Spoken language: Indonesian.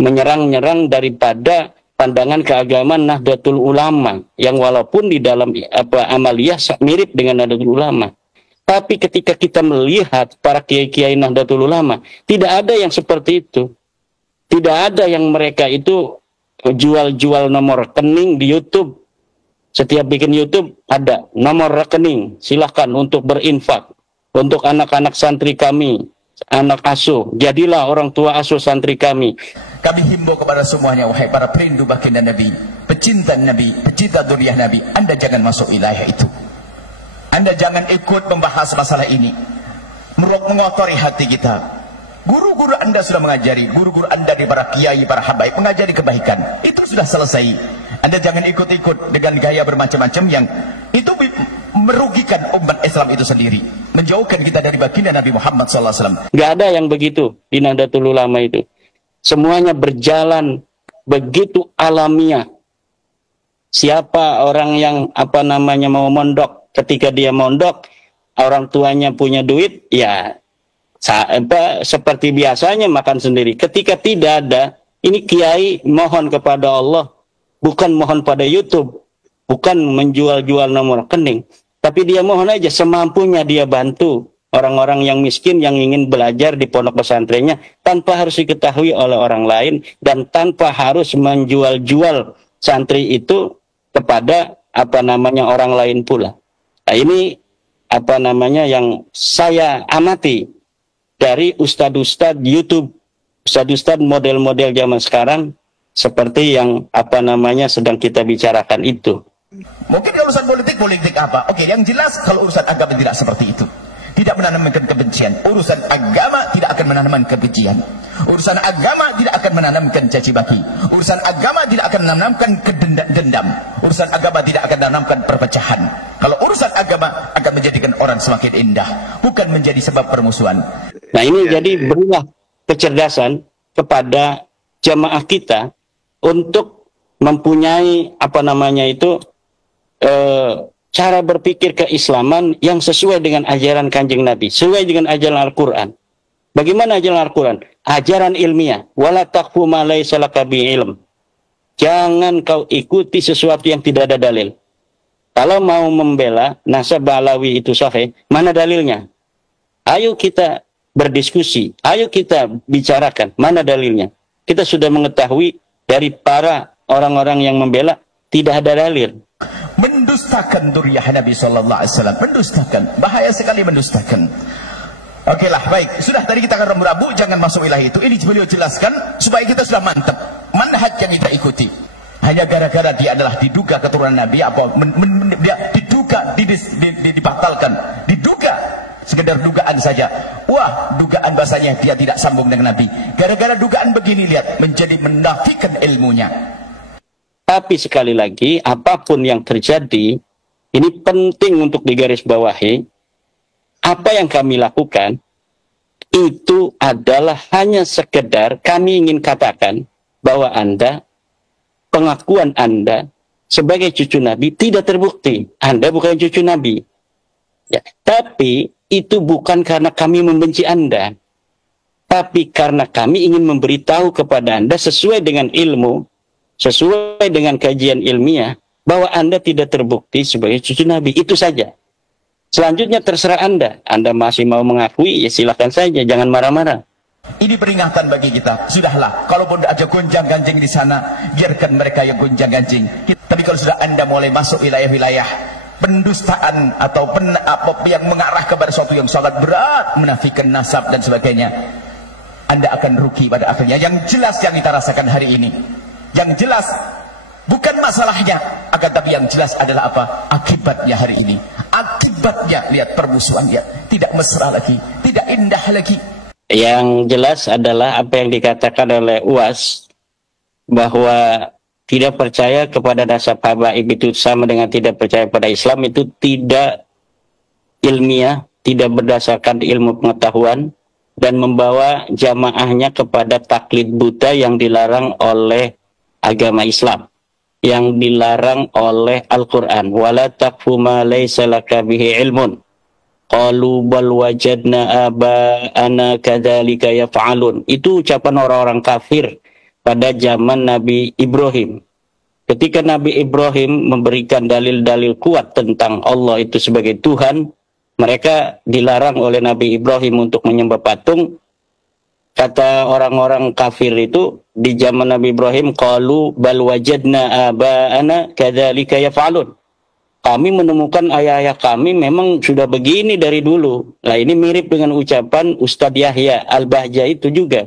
menyerang-nyerang daripada pandangan keagamaan Nahdlatul Ulama yang walaupun di dalam amaliyah mirip dengan Nahdlatul Ulama. Tapi ketika kita melihat para kiai-kiai Nahdlatul Ulama, tidak ada yang seperti itu. Tidak ada yang mereka itu jual-jual nomor rekening di YouTube. Setiap bikin YouTube ada nomor rekening, silahkan untuk berinfak. Untuk anak-anak santri kami, anak asuh, jadilah orang tua asuh santri kami. Kami himbau kepada semuanya, wahai para perindu baginda Nabi, pecinta Nabi, pecinta dzurriyyah Nabi, Anda jangan masuk wilayah itu. Anda jangan ikut membahas masalah ini, mengotori hati kita. Guru-guru Anda sudah mengajari, guru-guru Anda di para kiai, para habaib mengajari kebaikan. Itu sudah selesai. Anda jangan ikut-ikut dengan gaya bermacam-macam yang itu merugikan umat Islam itu sendiri, menjauhkan kita dari baginda Nabi Muhammad SAW. Gak ada yang begitu di Nahdlatul Ulama itu. Semuanya berjalan begitu alamiah. Siapa orang yang mau mondok, ketika dia mondok, orang tuanya punya duit, ya seperti biasanya makan sendiri. Ketika tidak ada, ini kiai mohon kepada Allah, bukan mohon pada YouTube, bukan menjual-jual nomor rekening, tapi dia mohon aja semampunya dia bantu orang-orang yang miskin yang ingin belajar di pondok pesantrennya tanpa harus diketahui oleh orang lain dan tanpa harus menjual-jual santri itu kepada orang lain pula. Nah, ini yang saya amati dari ustadz-ustadz YouTube, ustadz-ustadz model-model zaman sekarang seperti yang sedang kita bicarakan itu. Mungkin kalau urusan politik apa? Oke, yang jelas kalau urusan agama tidak seperti itu. Tidak menanamkan kebencian. Urusan agama tidak akan menanamkan kebencian. Urusan agama tidak akan menanamkan caci maki. Urusan agama tidak akan menanamkan dendam. Urusan agama tidak akan menanamkan perpecahan. Kalau urusan agama akan menjadikan orang semakin indah, bukan menjadi sebab permusuhan. Nah, ini jadi berilah kecerdasan kepada jamaah kita untuk mempunyai cara berpikir keislaman yang sesuai dengan ajaran Kanjeng Nabi, sesuai dengan ajaran Al-Quran. Bagaimana ajaran Al-Quran? Ajaran ilmiah. Wala taqfu ma laysa laka bihi ilm. Jangan kau ikuti sesuatu yang tidak ada dalil. Kalau mau membela nasab Alawi itu sahih, mana dalilnya? Ayo kita berdiskusi, ayo kita bicarakan, mana dalilnya? Kita sudah mengetahui dari para orang-orang yang membela tidak ada dalil. Mendustakan dzurriyyah Nabi sallallahu alaihi wasallam, mendustakan, bahaya sekali mendustakan. Oke lah, baik. Sudah tadi kita akan rambu-rambu, jangan masuk wilayah itu. Ini beliau jelaskan supaya kita sudah mantap manhaj yang kita ikuti. Hanya gara-gara dia adalah diduga keturunan Nabi, dia diduga dibatalkan, diduga sekedar dugaan saja. Wah, dugaan bahasanya dia tidak sambung dengan Nabi. Gara-gara dugaan begini, lihat, menjadi menafikan ilmunya. Tapi sekali lagi, apapun yang terjadi, ini penting untuk digarisbawahi. Apa yang kami lakukan, itu adalah hanya sekedar kami ingin katakan bahwa pengakuan Anda sebagai cucu Nabi tidak terbukti. Anda bukan cucu Nabi. Ya, tapi itu bukan karena kami membenci Anda. Tapi karena kami ingin memberitahu kepada Anda sesuai dengan ilmu, sesuai dengan kajian ilmiah, bahwa Anda tidak terbukti sebagai cucu Nabi. Itu saja. Selanjutnya terserah Anda. Anda masih mau mengakui, ya silakan saja. Jangan marah-marah. Ini peringatan bagi kita. Sudahlah, kalaupun ada gonjang-ganjing di sana, biarkan mereka yang gonjang-ganjing. Tapi kalau sudah Anda mulai masuk wilayah-wilayah pendustaan atau yang mengarah kepada sesuatu yang sangat berat, menafikan nasab dan sebagainya, Anda akan rugi pada akhirnya. Yang jelas yang kita rasakan hari ini, yang jelas bukan masalahnya, akan tapi yang jelas adalah apa? Akibatnya hari ini. Akibatnya, lihat permusuhan dia. Tidak mesra lagi, tidak indah lagi. Yang jelas adalah apa yang dikatakan oleh UAS, bahwa tidak percaya kepada nasab habaib itu sama dengan tidak percaya pada Islam, itu tidak ilmiah, tidak berdasarkan ilmu pengetahuan, dan membawa jamaahnya kepada taklid buta yang dilarang oleh agama Islam, yang dilarang oleh Al-Quran. Wala taqfu ma laysa laka bihi ilmun. Qalu bal wajadna aba'ana kadzalika yaf'alun. Itu ucapan orang-orang kafir pada zaman Nabi Ibrahim. Ketika Nabi Ibrahim memberikan dalil-dalil kuat tentang Allah itu sebagai Tuhan, mereka dilarang oleh Nabi Ibrahim untuk menyembah patung. Kata orang-orang kafir itu di zaman Nabi Ibrahim, qalu bal wajadna aba'ana kadzalika yaf'alun. Kami menemukan ayah-ayah kami memang sudah begini dari dulu. Nah, ini mirip dengan ucapan Ustadz Yahya Al-Bahja itu juga.